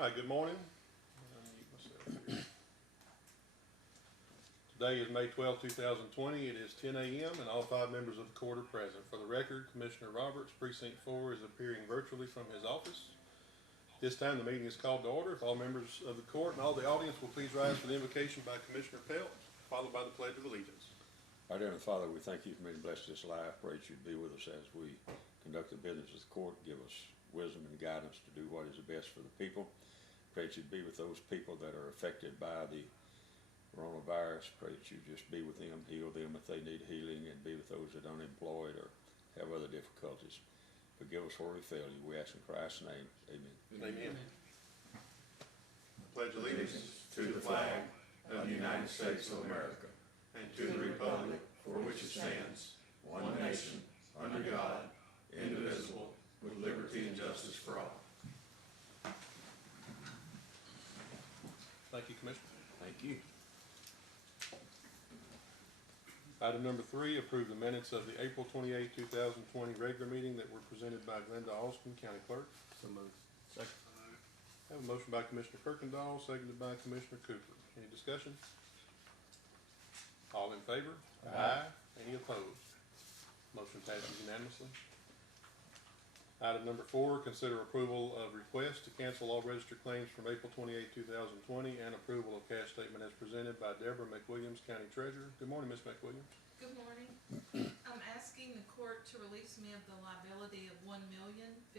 Alright, good morning. Unmute myself here. Today is May 12, 2020. It is 10 a.m. and all 5 members of the court are present. For the record, Commissioner Roberts, Precinct 4, is appearing virtually from his office. This time the meeting is called to order. If all members of the court and all the audience will please rise for the invocation by Commissioner Pelt, followed by the Pledge of Allegiance. Our Heavenly Father, we thank you for being blessed this life. Pray that you'd be with us as we conduct the business of the court. Give us wisdom and guidance to do what is the best for the people. Pray that you'd be with those people that are affected by the coronavirus. Pray that you just be with them, heal them if they need healing, and be with those that are unemployed or have other difficulties. Forgive us where we fail you. We ask in Christ's name. Amen. Amen. Pledge allegiance To the flag of the United States of America and to the republic for which it stands, one nation, under God, indivisible, with liberty and justice for all. Thank you, Commissioner. Thank you. Item number 3, approve the minutes of the April 28, 2020 regular meeting that were presented by Glenda Alston, County Clerk. So moved. Second. I have a motion by Commissioner Kirkendall, seconded by Commissioner Cooper. Any discussion? All in favor? Aye. Any opposed? Motion passes unanimously. Item number 4, consider approval of request to cancel all registered claims from April 28, 2020 and approval of cash statement as presented by Deborah McWilliams, County Treasurer. Good morning, Ms. McWilliams. Good morning. I'm asking the court to release me of the liability of $1,052,801.85.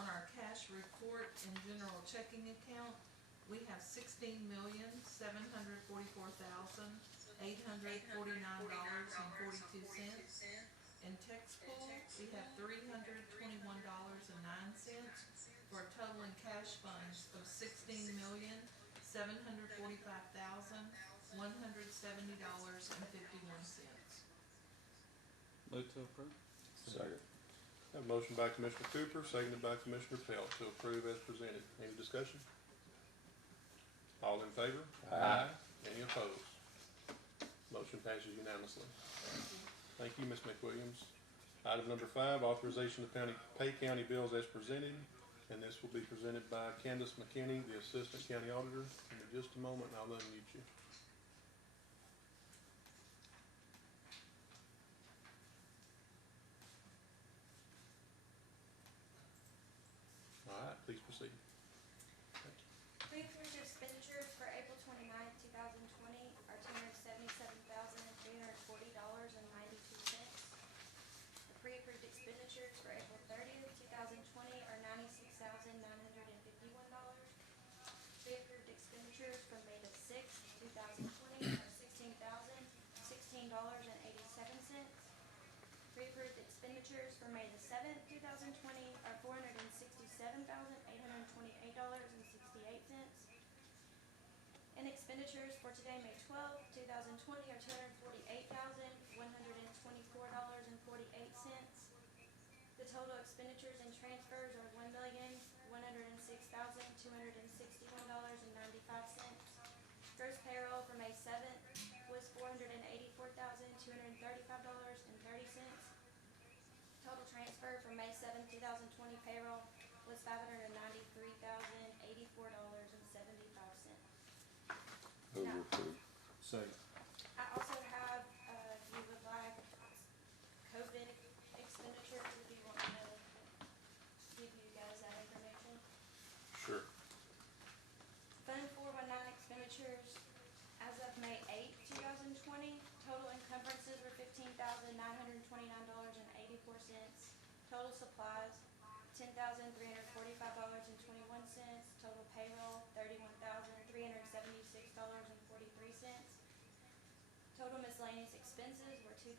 On our cash report and general checking account, we have $16,744,849.42. In tax pool, we have $321.09 for a total in cash funds of $16,745,170.51. Move to approve. Second. I have a motion by Commissioner Cooper, seconded by Commissioner Pelt to approve as presented. Any discussion? All in favor? Aye. Any opposed? Motion passes unanimously. Thank you, Ms. McWilliams. Item number 5, authorization to pay county bills as presented, and this will be presented by Candace McKinney, the Assistant County Auditor. In just a moment, I'll unmute you. All right, please proceed. Pre-approved expenditures for April 29th, 2020 are $277,340.92. The pre-approved expenditures for April 30th, 2020 are $96,951. Pre-approved expenditures for May the 6th, 2020 are $16,016.87. Pre-approved expenditures for May the 7th, 2020 are $467,828.68. And expenditures for today, May 12th, 2020 are $248,124.48. The total expenditures and transfers are $1,106,261.95. Gross payroll for May 7th was $484,235.30. Total transfer for May 7th, 2020 payroll was $593,084.75. Move to approve. Second. I also have, if you would like, COVID expenditures, if you want me to give you guys that information. Sure. Fund 419 expenditures as of May 8th, 2020, total encumbrances were $15,929.84. Total supplies, $10,345.21. Total payroll, $31,376.43. Total miscellaneous expenses were $2,053.59,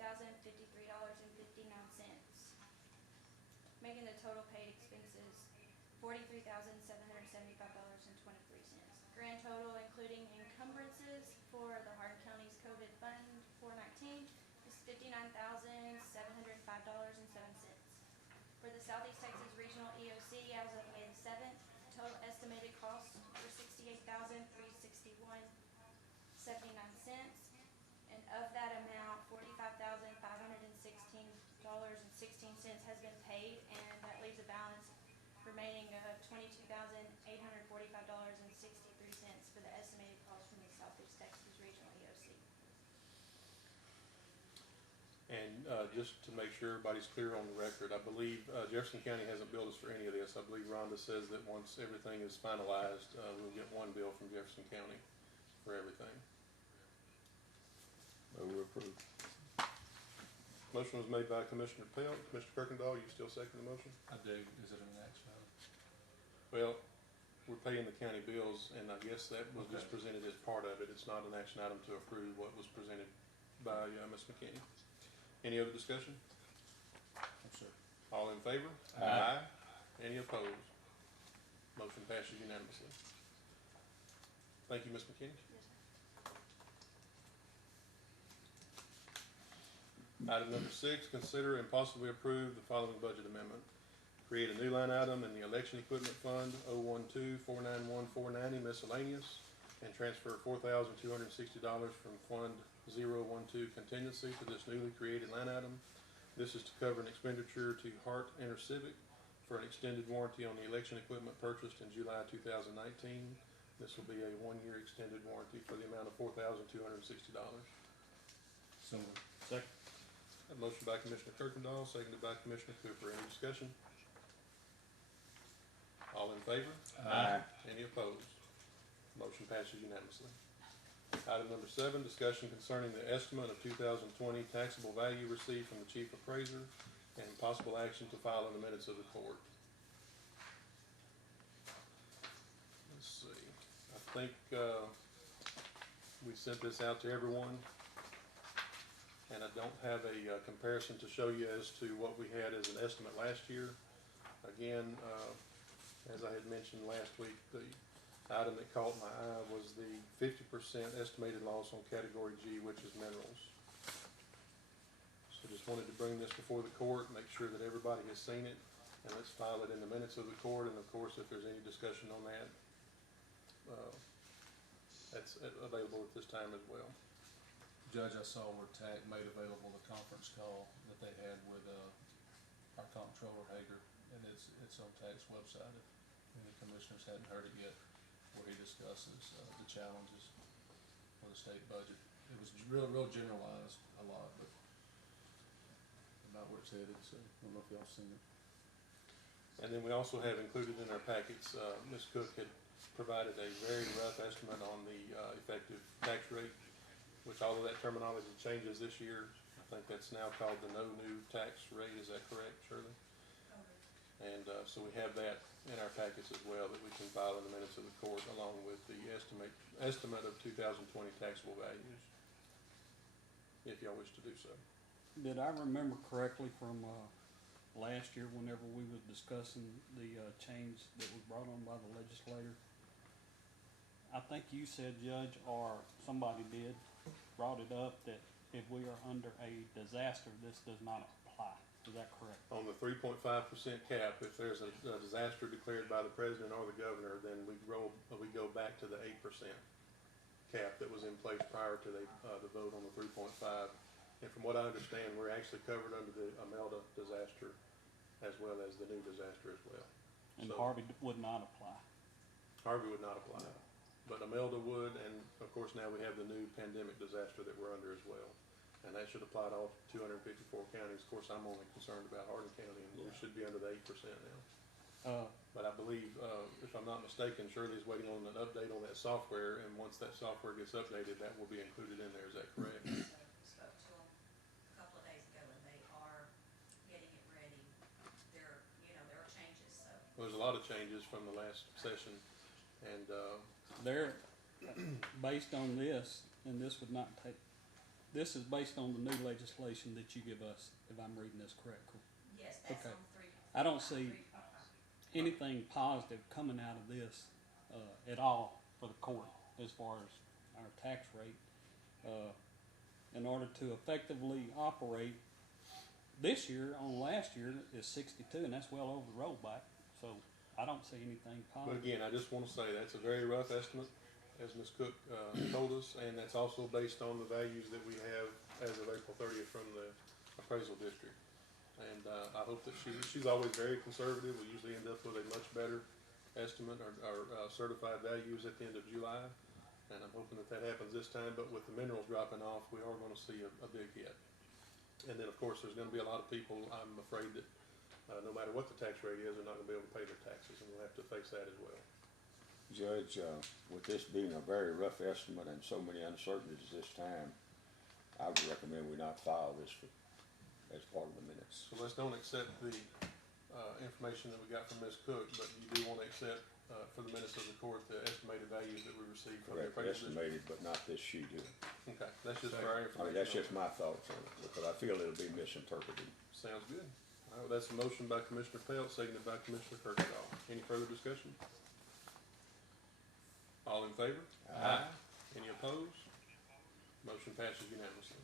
making the total paid expenses $43,775.23. Grand total, including encumbrances for the Hardin County's COVID Fund 419, is $59,705.07. For the Southeast Texas Regional EOC, as of May the 7th, total estimated costs were $68,361.79, and of that amount, $45,516.16 cents has been paid, and that leaves a balance remaining of $22,845.63 for the estimated cost from the Southeast Texas Regional EOC. And just to make sure everybody's clear on the record, I believe Jefferson County hasn't billed us for any of this. I believe Rhonda says that once everything is finalized, we'll get one bill from Jefferson County for everything. Move approved. Motion was made by Commissioner Pelt. Commissioner Kirkendall, you still second the motion? I do. Is it an action item? Well, we're paying the county bills, and I guess that was just Okay. presented as part of it. It's not an action item to approve what was presented by Ms. McKinney. Any other discussion? No, sir. All in favor? Aye. Any opposed? Motion passes unanimously. Thank you, Ms. McKinney. Yes, sir. Item number 6, consider and possibly approve the following budget amendment. Create a new line item in the election equipment fund 012-491-490 miscellaneous and transfer $4,260 from fund 012 contingency to this newly created line item. This is to cover an expenditure to Hart Intercivic for an extended warranty on the election equipment purchased in July 2019. This will be a 1-year extended warranty for the amount of $4,260. So moved. Second. A motion by Commissioner Kirkendall, seconded by Commissioner Cooper. Any discussion? All in favor? Aye. Any opposed? Motion passes unanimously. Item number 7, discussion concerning the estimate of 2020 taxable value received from the chief appraiser and possible action to file in the minutes of the court. Let's see. I think we sent this out to everyone, and I don't have a comparison to show you as to what we had as an estimate last year. Again, as I had mentioned last week, the item that caught my eye was the 50% estimated loss on category G, which is minerals. So just wanted to bring this before the court, make sure that everybody has seen it, and let's file it in the minutes of the court. And of course, if there's any discussion on that, that's available at this time as well. Judge, I saw where TAC made available the conference call that they had with our comptroller Hager, and it's on TAC's website. If any commissioners hadn't heard it yet, where he discusses the challenges for the state budget. It was real generalized a lot, but about where it's headed. So I don't know if y'all seen it. And then we also have included in our packets, Ms. Cook had provided a very rough estimate on the effective tax rate, which although that terminology changes this year, I think that's now called the no new tax rate. Is that correct, Shirley? And so we have that in our packets as well that we can file in the minutes of the court along with the estimate of 2020 taxable values, if y'all wish to do so. Did I remember correctly from last year whenever we was discussing the change that was brought on by the legislator? I think you said, Judge, or somebody did, brought it up that if we are under a disaster, this does not apply. Is that correct? On the 3.5% cap, if there's a disaster declared by the president or the governor, then we go back to the 8% cap that was in place prior to the vote on the 3.5. And from what I understand, we're actually covered under the Imelda disaster as well as the new disaster as well. And So Harvey would not apply. Harvey would not apply, but Imelda would, and of course now we have the new pandemic disaster that we're under as well. And that should apply to all 254 counties. Of course, I'm only concerned about Hardin County, and we should be under the 8% now. But I believe, if I'm not mistaken, Shirley's waiting on an update on that software, and once that software gets updated, that will be included in there. Is that correct? Spoke to them a couple of days ago, and they are getting it ready. There are changes, so. Well, there's a lot of changes from the last session, and They're based on this, and this would not take. This is based on the new legislation that you give us, if I'm reading this correctly. Yes, that's Okay. on 3. I don't see 3.5. anything positive coming out of this at all for the court as far as our tax rate. In order to effectively operate this year on last year is 62, and that's well over the rollback. So I don't see anything but positive. again, I just want to say that's a very rough estimate, as Ms. Cook told us, and that's also based on the values that we have as of April 30th from the appraisal district. And, I hope that she's always very conservative. We usually end up with a much better estimate or certified values at the end of July. And I'm hoping that that happens this time, but with the minerals dropping off, we are gonna see a big hit. And then, of course, there's gonna be a lot of people, I'm afraid that, no matter what the tax rate is, they're not gonna be able to pay their taxes, and we'll have to face that as well. Judge, with this being a very rough estimate and so many uncertainties this time, I would recommend we not file this as part of the minutes. So let's don't accept the, information that we got from Ms. Cook, but you do wanna accept, for the minutes of the court, the estimated values that we received from the Correct, appraisal district. estimated, but not this sheet here. Okay, that's just for our I information. mean, that's just my thoughts on it, because I feel it'll be misinterpreted. Sounds good. All right, well, that's a motion by Commissioner Pelt, seconded by Commissioner Kirkendall. Any further discussion? All in favor? Aye. Any opposed? Motion passes unanimously.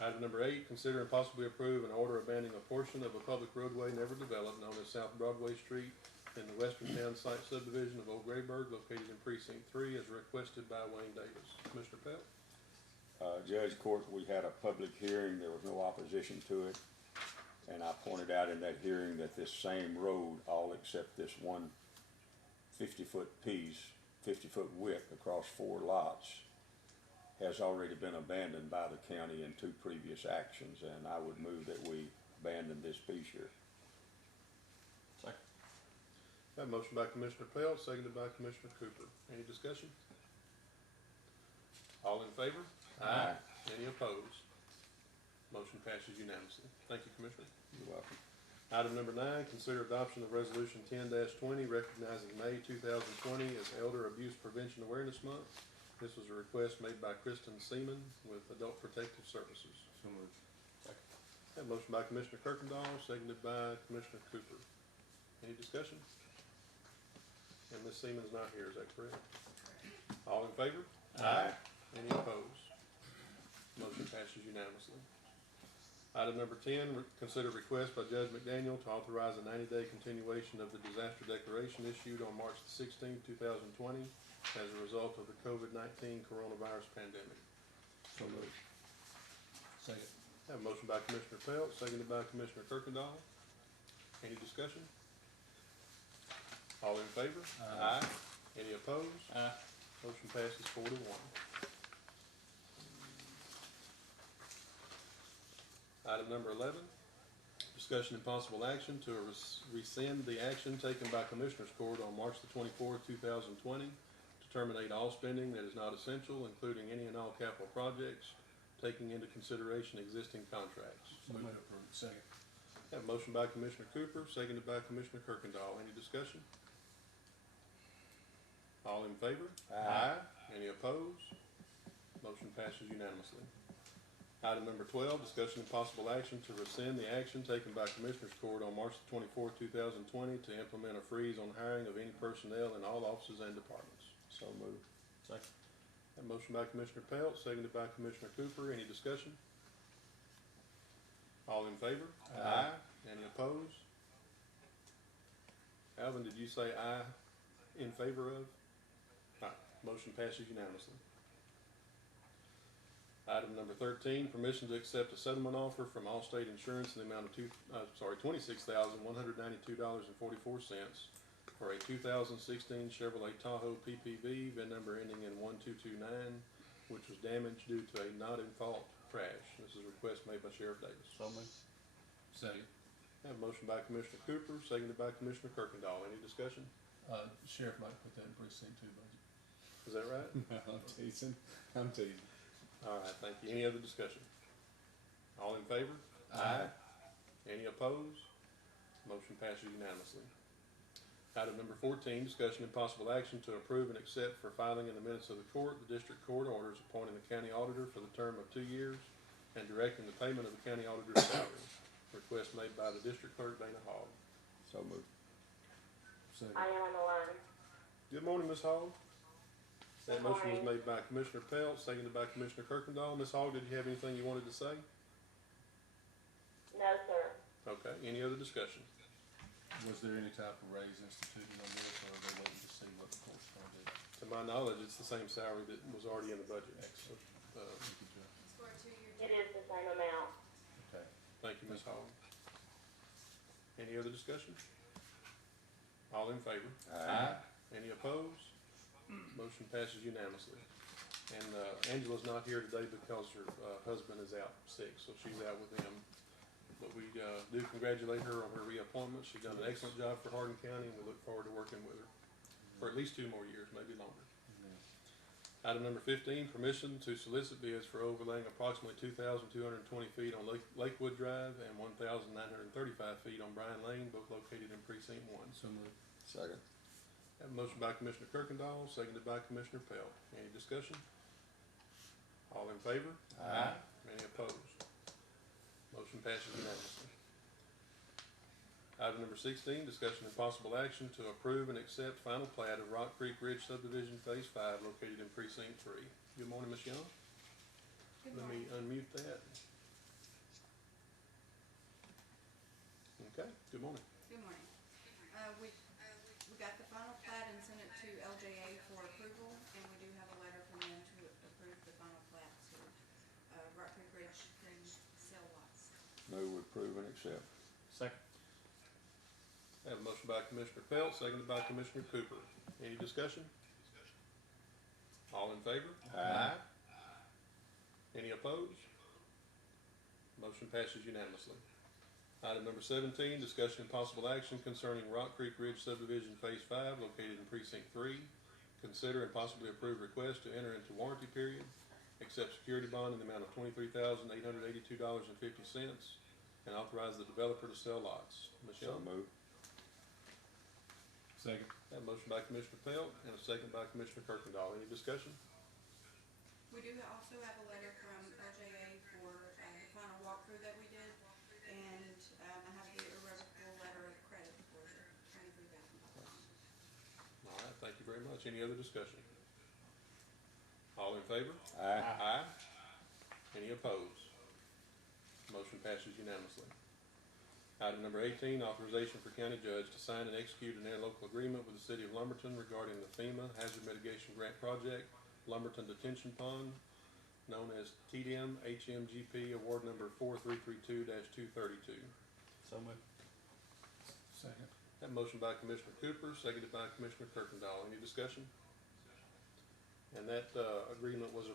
Item number 8, consider and possibly approve an order abandoning a portion of a public roadway never developed known as South Broadway Street in the Western Town Site subdivision of Old Grayburg located in Precinct 3 as requested by Wayne Davis. Commissioner Pelt? Judge, court, we had a public hearing, there was no opposition to it. And I pointed out in that hearing that this same road, all except this one 50-foot piece, 50-foot width across 4 lots, has already been abandoned by the county in 2 previous actions, and I would move that we abandon this piece here. Second. Have a motion by Commissioner Pelt, seconded by Commissioner Cooper. Any discussion? All in favor? Aye. Any opposed? Motion passes unanimously. Thank you, Commissioner. You're welcome. Item number 9, consider adoption of Resolution 10-20 recognizing May 2020 as Elder Abuse Prevention Awareness Month. This was a request made by Kristen Seaman with Adult Protective Services. So moved. Have a motion by Commissioner Kirkendall, seconded by Commissioner Cooper. Any discussion? And Ms. Seaman's not here, is that correct? All in favor? Aye. Any opposed? Motion passes unanimously. Item number 10, consider request by Judge McDaniel to authorize a 90-day continuation of the disaster declaration issued on March 16, 2020 as a result of the COVID-19 coronavirus pandemic. So moved. Second. Have a motion by Commissioner Pelt, seconded by Commissioner Kirkendall. Any discussion? All in favor? Aye. Any opposed? Aye. Motion passes 4-1. Item number 11, discussion and possible action to rescind the action taken by Commissioners Court on March the 24th, 2020 to terminate all spending that is not essential, including any and all capital projects, taking into consideration existing contracts. Move to approve. Second. Have a motion by Commissioner Cooper, seconded by Commissioner Kirkendall. Any discussion? All in favor? Aye. Any opposed? Motion passes unanimously. Item number 12, discussion and possible action to rescind the action taken by Commissioners Court on March 24, 2020 to implement a freeze on hiring of any personnel in all offices and departments. So moved. Second. A motion by Commissioner Pelt, seconded by Commissioner Cooper. Any discussion? All in favor? Aye. Any opposed? Alvin, did you say aye in favor of? Aye. Motion passes unanimously. Item number 13, permission to accept a settlement offer from Allstate Insurance in the amount of $26,192.44 for a 2016 Chevrolet Tahoe PPV, VIN number ending in 1229, which was damaged due to a not-in-fault crash. This is a request made by Sheriff Davis. So moved. Second. I have a motion by Commissioner Cooper, seconded by Commissioner Kirkendall. Any discussion? Sheriff might put that in precinct 2 budget. Is that right? I'm teasing. I'm teasing. All right, thank you. Any other discussion? All in favor? Aye. Any opposed? Motion passes unanimously. Item number 14, discussion and possible action to approve and accept for filing in the minutes of the court, the district court orders appointing the county auditor for the term of 2 years and directing the payment of the county auditor's salary. Request made by the district clerk, Dana Hogg. So moved. Second. I am on the line. Good morning, Ms. Hogg. That Good motion was morning. made by Commissioner Pelt, seconded by Commissioner Kirkendall. Ms. Hogg, did you have anything you wanted to say? No, sir. Okay, any other discussion? Was there any type of raise instituted on this, or are they waiting to see what the court's going to do? To my knowledge, it's the same salary that was already in the budget. Excellent. So, Thank you, Judge. It's for a 2-year It is the same amount. Ms. Hall. Any other discussion? All in favor? Aye. Any opposed? Motion passes unanimously. And Angela's not here today because her husband is out sick, so she's out with him. But we do congratulate her on her reappointment. She's done an excellent job for Hardin County, and we look forward to working with her for at least 2 more years, maybe longer. Item number 15, permission to solicit bids for overlaying approximately 2,220 feet on Lakewood Drive and 1,935 feet on Bryan Lane, both located in Precinct 1. So moved. Second. Have a motion by Commissioner Kirkendall, seconded by Commissioner Pelt. Any discussion? All in favor? Aye. Any opposed? Motion passes unanimously. Item number 16, discussion and possible action to approve and accept final plat of Rock Creek Ridge Subdivision Phase 5 located in Precinct 3. Good morning, Ms. Young. Good Let morning. me unmute that. Okay, good morning. Good morning. We got the final plat and sent it to LJA for approval, and we do have a letter from them to approve the final plat to, Rock Creek Ridge and sell lots. Move we approve and accept. Second. I have a motion by Commissioner Pelt, seconded by Commissioner Cooper. Any discussion? All in favor? Aye. Any opposed? Motion passes unanimously. Item number 17, discussion and possible action concerning Rock Creek Ridge Subdivision Phase 5 located in Precinct 3. Consider and possibly approve request to enter into warranty period, accept security bond in the amount of $23,882.50, and authorize the developer to sell lots. Ms. So Young? move. Second. Have a motion by Commissioner Pelt and a second by Commissioner Kirkendall. Any discussion? We do also have a letter from LJA for, the final walkthrough that we did, and, I have the irrevocable letter of credit for the $23,000. All right, thank you very much. Any other discussion? All in favor? Aye. Aye. Any opposed? Motion passes unanimously. Item number 18, authorization for county judge to sign and execute an interlocal agreement with the city of Lumberton regarding the FEMA Hazard Mitigation Grant Project, Lumberton Detention Pond, known as TDM HMGP Award Number 4332-232. So moved. Second. That motion by Commissioner Cooper, seconded by Commissioner Kirkendall. Any discussion? And that agreement was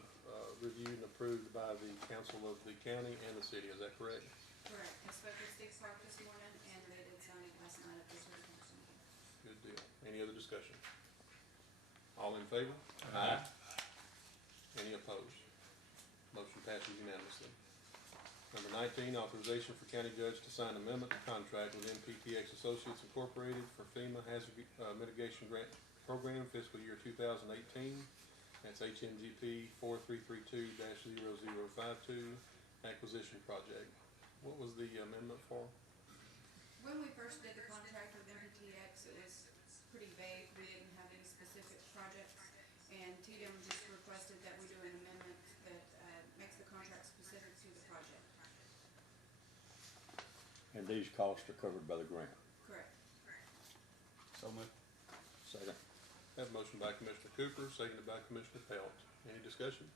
reviewed and approved by the council of the county and the city. Is that correct? Correct. I spoke with Steve Park this morning, and they did sign it last night at this council meeting. Good deal. Any other discussion? All in favor? Aye. Any opposed? Motion passes unanimously. Number 19, authorization for county judge to sign amendment to contract with MPTX Associates Incorporated for FEMA Hazard Mitigation Grant Program fiscal year 2018. That's HMGP 4332-0052 acquisition project. What was the amendment for? When we first did the contract with MPTX, it was pretty vague. We didn't have any specific projects, and TDM just requested that we do an amendment that, makes the contract specific to the project. And these costs are covered by the grant. Correct. So moved. Second. Have a motion by Commissioner Cooper, seconded by Commissioner Pelt. Any discussion?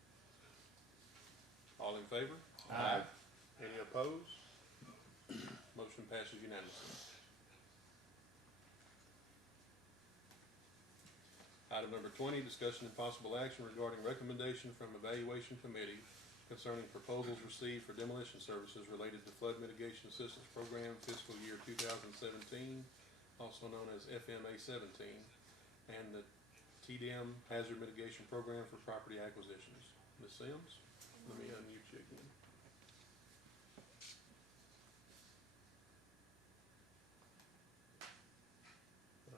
All in favor? Aye. Any opposed? Motion passes unanimously. Item number 20, discussion and possible action regarding recommendation from Evaluation Committee concerning proposals received for demolition services related to Flood Mitigation Assistance Program fiscal year 2017, also known as FMA 17, and the TDM Hazard Mitigation Program for Property Acquisitions. Ms. Sims, let me unmute you again.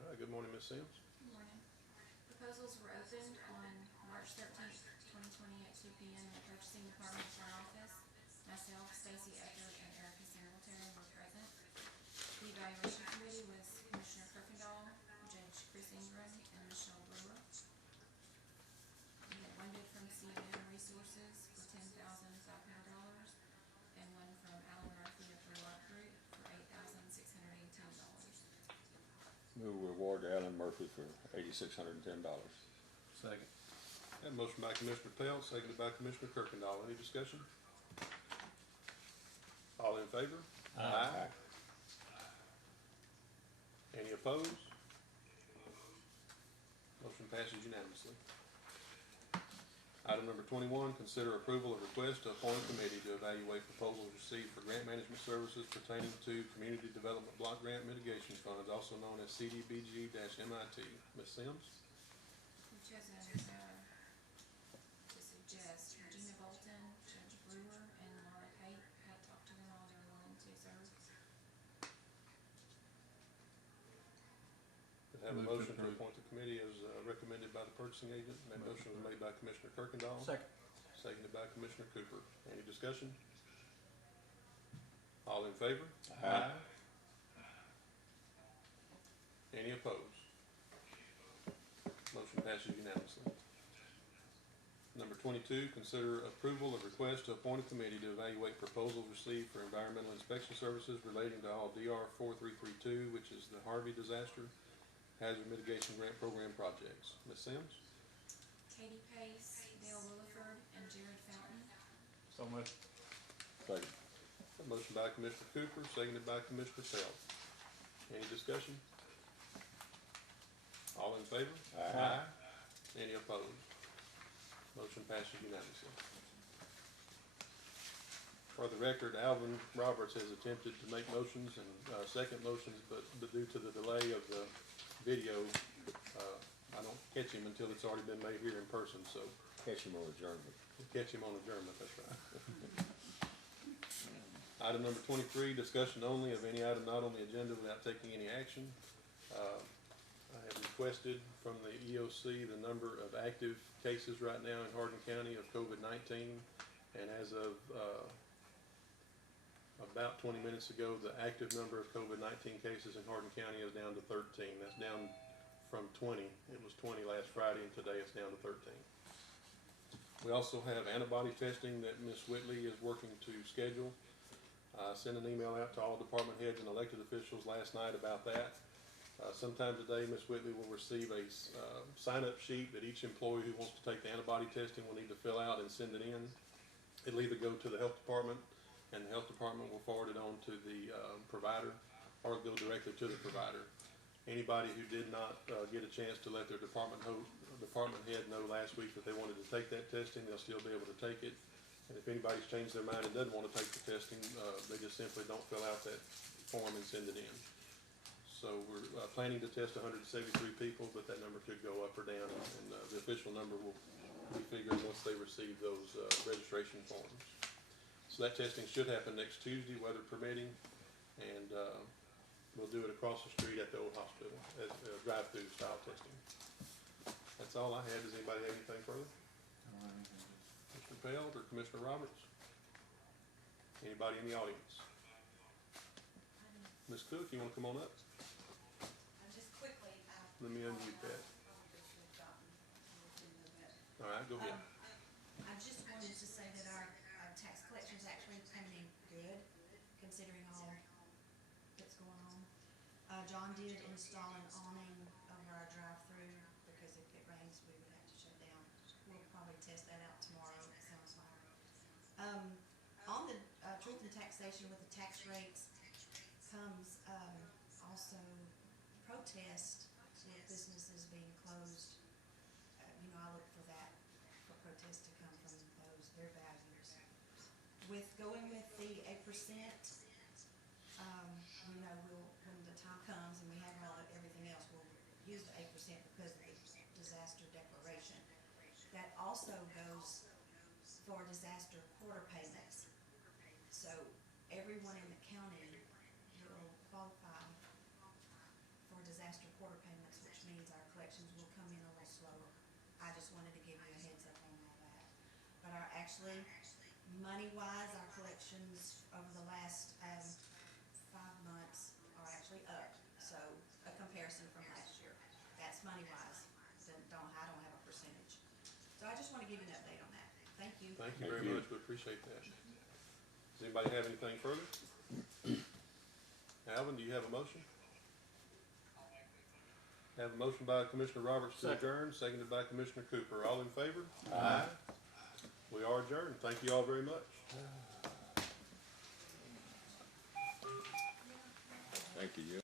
All right, good morning, Ms. Sims. Good morning. Proposals were opened on March 13th, 2020 at 2 p.m. in the purchasing department front office. Myself, Stacy Eckert, and Erica Singletary were present. The evaluation committee was Commissioner Kirkendall, Judge Chris Ingram, and Michelle Brewer. We had one bid from CNN Resources for $10,500 and one from Alan Murphy of the Rock Group for $8,618. Move we award to Alan Murphy for $8,610. Second. Have a motion by Commissioner Pelt, seconded by Commissioner Kirkendall. Any discussion? All in favor? Aye. Any opposed? Motion passes unanimously. Item number 21, consider approval of request to appoint a committee to evaluate proposals received for grant management services pertaining to Community Development Block Grant Mitigation Funds, also known as CDBG-MIT. Ms. Sims? We've chosen, to suggest Regina Bolton, Judge Brewer, and Laura Pate. Have talked to them all, they're willing to serve. Could have a Move to motion to approve. appoint the committee as recommended by the purchasing agent. That motion was made by Commissioner Kirkendall, Second. seconded by Commissioner Cooper. Any discussion? All in favor? Aye. Any opposed? Motion passes unanimously. Number 22, consider approval of request to appoint a committee to evaluate proposals received for environmental inspection services relating to all DR 4332, which is the Harvey disaster hazard mitigation grant program projects. Ms. Sims? Katie Pace, Dale Williford, and Jared Fountain. So much. Second. A motion by Commissioner Cooper, seconded by Commissioner Pelt. Any discussion? All in favor? Aye. Any opposed? Motion passes unanimously. For the record, Alvin Roberts has attempted to make motions and second motions, but due to the delay of the video, I don't catch him until it's already been made here in person, so Catch him on adjournment. we'll catch him on adjournment, that's right. Item number 23, discussion only of any item not on the agenda without taking any action. I have requested from the EOC the number of active cases right now in Hardin County of COVID-19, and as of about 20 minutes ago, the active number of COVID-19 cases in Hardin County is down to 13. That's down from 20. It was 20 last Friday, and today it's down to 13. We also have antibody testing that Ms. Whitley is working to schedule. I sent an email out to all department heads and elected officials last night about that. Sometime today, Ms. Whitley will receive a sign-up sheet that each employee who wants to take the antibody testing will need to fill out and send it in. It'll either go to the health department, and the health department will forward it on to the provider, or go directly to the provider. Anybody who did not get a chance to let their department head know last week that they wanted to take that testing, they'll still be able to take it. And if anybody's changed their mind and doesn't want to take the testing, they just simply don't fill out that form and send it in. So we're planning to test 173 people, but that number could go up or down, and the official number will be figured once they receive those registration forms. So that testing should happen next Tuesday, weather permitting, and we'll do it across the street at the old hospital, as drive-through style testing. That's all I had. Does anybody have anything further? Mr. Pelt or Commissioner Roberts? Anybody in the audience? Ms. Cook, you want to come on up? Just quickly, Let me unmute that. All right, go ahead. I just wanted to say that our tax collection is actually coming in good, considering all that's going on. John did install an awning over our drive-through, because if it rains, we would have to shut down. We'll probably test that out tomorrow, it sounds like. On the, truth and taxation with the tax rates comes, also protest with businesses being closed. I look for that, for protests to come from those, their values. With going with the 8%, when the time comes and we have everything else, we'll use the 8% because of the disaster declaration. That also goes for disaster quarter payments. So everyone in the county will qualify for disaster quarter payments, which means our collections will come in a little slower. I just wanted to give you a heads up on all that. But money-wise, our collections over the last 5 months are actually up. So a comparison from last year. That's money-wise. So I don't have a percentage. So I just want to give you an update on that. Thank you. Thank you very much. We appreciate that. Does anybody have anything further? Alvin, do you have a motion? Have a motion by Commissioner Roberts to adjourn, seconded by Commissioner Cooper. All in favor? Aye. We are adjourned. Thank you all very much. Thank you.